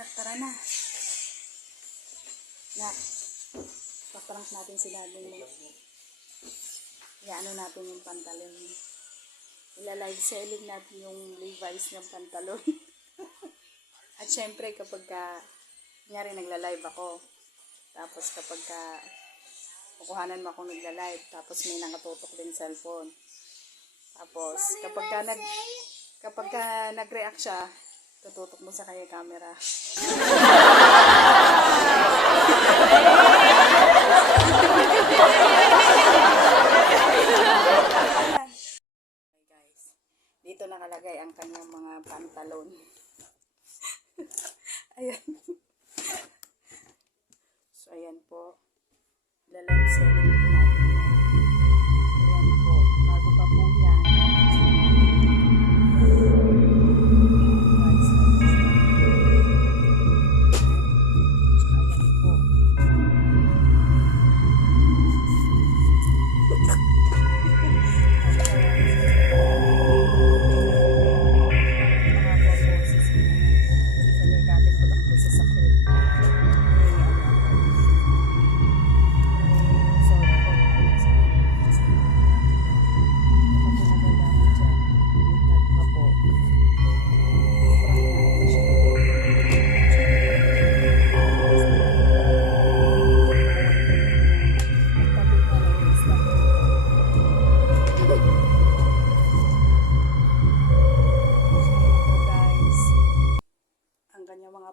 Nak, tara na. Nak, paprank natin si daddy mo. Iano natin yung pantalon mo. Ila-live selling natin yung Levi's ng pantalon. At syempre kapag nga rin nagla-live ako. Tapos kapag kukuhanan mo ako nagla-live. Tapos may nakatutok din cellphone. Tapos kapag nag-react siya, tututok mo sa kanya camera. Okay guys, dito nakalagay ang kanyang mga pantalon. Ayan. So ayan po. La-live selling po natin yan. Ayan po. Bago pa po yan.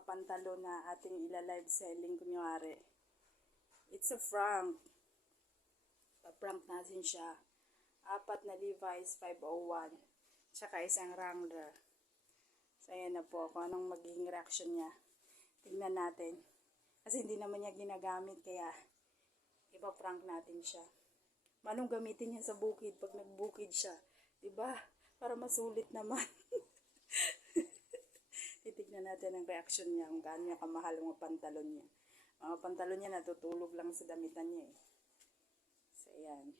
Pantalon na ating ila-live selling kunyari. It's a prank. Pa-prank natin siya. 4 na Levi's 501. Tsaka isang Wrangler. So ayan na po kung anong magiging reaction niya. Tignan natin. Kasi hindi naman niya ginagamit kaya ipa-prank natin siya. Manong gamitin niya sa bukid pag nagbukid siya. Diba? Para masulit naman. Titignan natin ang reaction niya kung gaano niya kamahal ang mga pantalon niya. Mga pantalon niya natutulog lang sa damitan niya eh. So, ayan.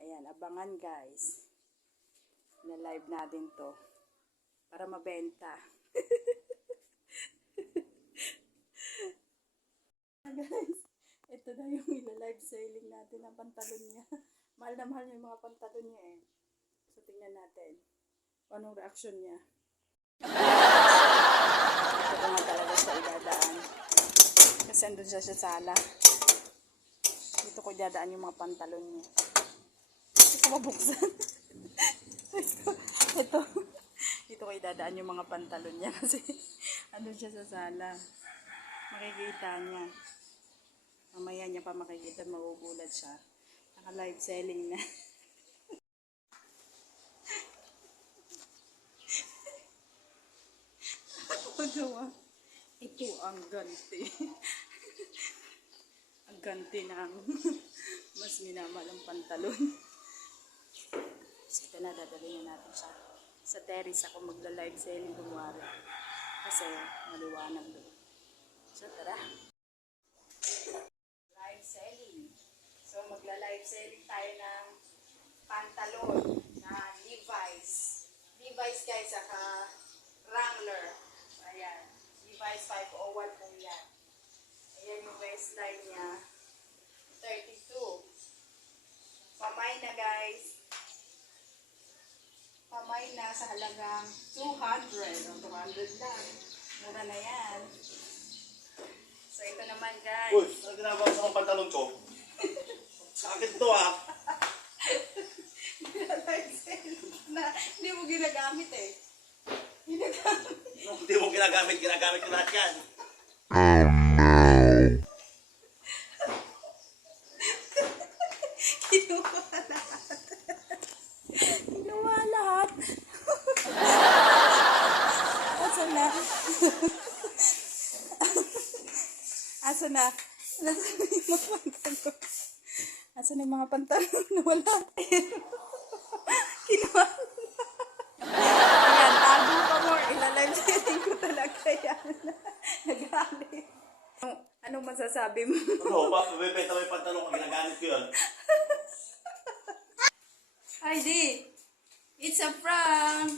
Ayan, abangan guys. Na-live natin to. Para mabenta. Guys, ito na yung ila-live selling natin ng pantalon niya. Mahal na mahal yung mga pantalon niya eh. So, tingnan natin. Anong reaction niya. Ito ko nga talaga siya idadaan. Kasi andun siya sa sala. Dito ko idadaan yung mga pantalon niya. Ito ko mabuksan. Ito. Dito ko idadaan yung mga pantalon niya. Kasi andun siya sa sala. Makikita niya. Mamaya niya pa makikita, magugulat siya. Naka-live selling na. Ito ang ganti. Ang ganti ng mas minamahal ang pantalon. So ito na, dadalhin natin siya. Sa terrace ako magla-live selling kumwari. Kasi maliwanag doon. So tara. Live selling. So magla-live selling tayo ng pantalon na Levi's. Levi's guys, saka Wrangler. Ayan. Levi's 501 po yan. Ayan yung waistline niya. 32. Pamay na guys. Pamay na sa halagang 200. O 200 lang. Mura na yan. So ito naman guys. Uy, ano ginagawa sa mga pantalon ko? Sakit to ah. Hindi mo ginagamit eh. Hindi mo ginagamit ko lahat yan. Kinuha lahat. Asa na? Asa na? Asa na yung mga pantalon? Nawala. Kinuha. Ayan, tago pa more. Ila-live selling ko talaga yan. Nagalit. Anong masasabi mo? Ano, bebenta mo yung pantalon ko, ginagamit ko yun. Ay, di. It's a prank.